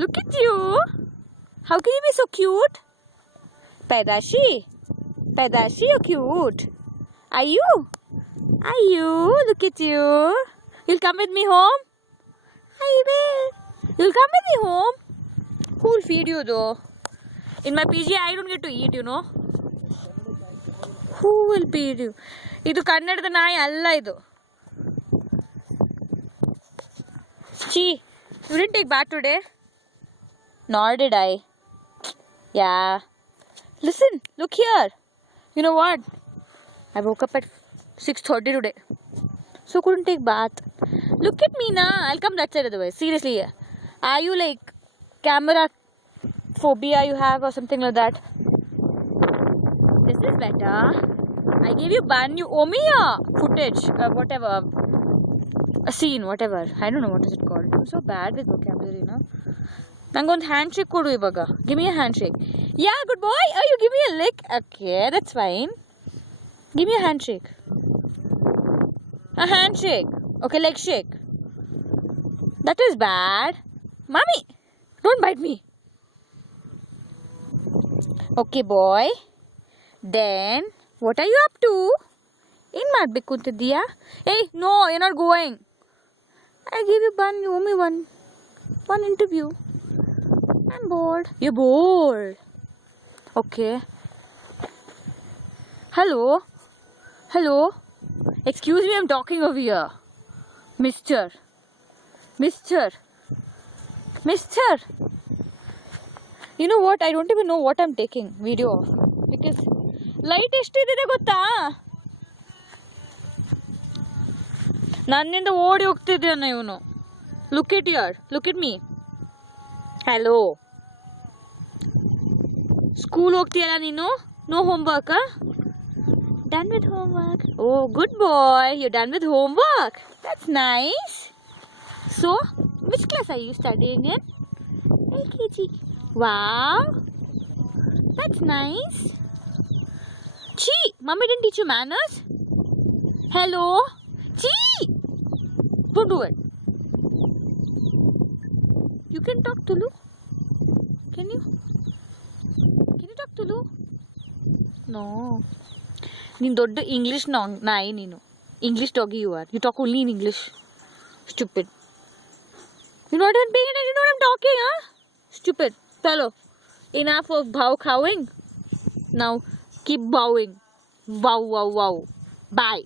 Look at you. How can you be so cute? Pedashi. Pedashi, you're cute. Are you? Are you? Look at you. You'll come with me home? I will. You'll come with me home? Who'll feed you though? In my PG, I don't get to eat, you know. Who will feed you? ಇದು ಕನ್ನಡದ ನಾಯಿ ಅಲ್ಲ ಇದು. Chi, you didn't take bath today? Nor did I. Yeah. Listen, look here. You know what? I woke up at 6:30 today. So couldn't take bath. Look at me now. I'll come that side of the way. Seriously. Are you like camera phobia you have or something like that? This is better. I gave you bun. You owe me a footage. Whatever. A scene. Whatever. I don't know what is it called. I'm so bad with vocabulary, no? Nangondu handshake kodu ivaga. Give me a handshake. Yeah, good boy. Oh, you give me a lick. Okay, that's fine. Give me a handshake. A handshake. Okay, leg shake. That is bad. Mommy, don't bite me. Okay, boy. Then, what are you up to? In madbeku antidiya? Hey, no, you're not going. I gave you bun. You owe me one interview. I'm bored. You're bored. Okay. Hello? Hello? Excuse me, I'm talking over here. Mister. You know what? I don't even know what I'm taking video of. Because light ಎಷ್ಟಿದೆ ಗೊತ್ತಾ? ನನ್ನಿಂದ ಓಡಿ ಹೋಗ್ತಿದ್ದಾನೆ ಇವನು. Look at here. Look at me. Hello. School ಹೋಗ್ತೀಯಲ್ಲ ನೀನು? No homework, huh? Done with homework. Oh, good boy. You're done with homework. That's nice. So, which class are you studying in? LKG. Wow. That's nice. Chi, Mommy didn't teach you manners? Hello? Chi! Don't do it. You can talk Tulu? Can you? Can you talk Tulu? No. ನೀನು ದೊಡ್ಡ English ನಾಯಿ ನೀನು. English doggy you are. You talk only in English. Stupid. You not even paying attention to what I'm talking, huh? Stupid fellow. Enough of bow cowing. Now keep bowing. Wow, wow, wow. Bye.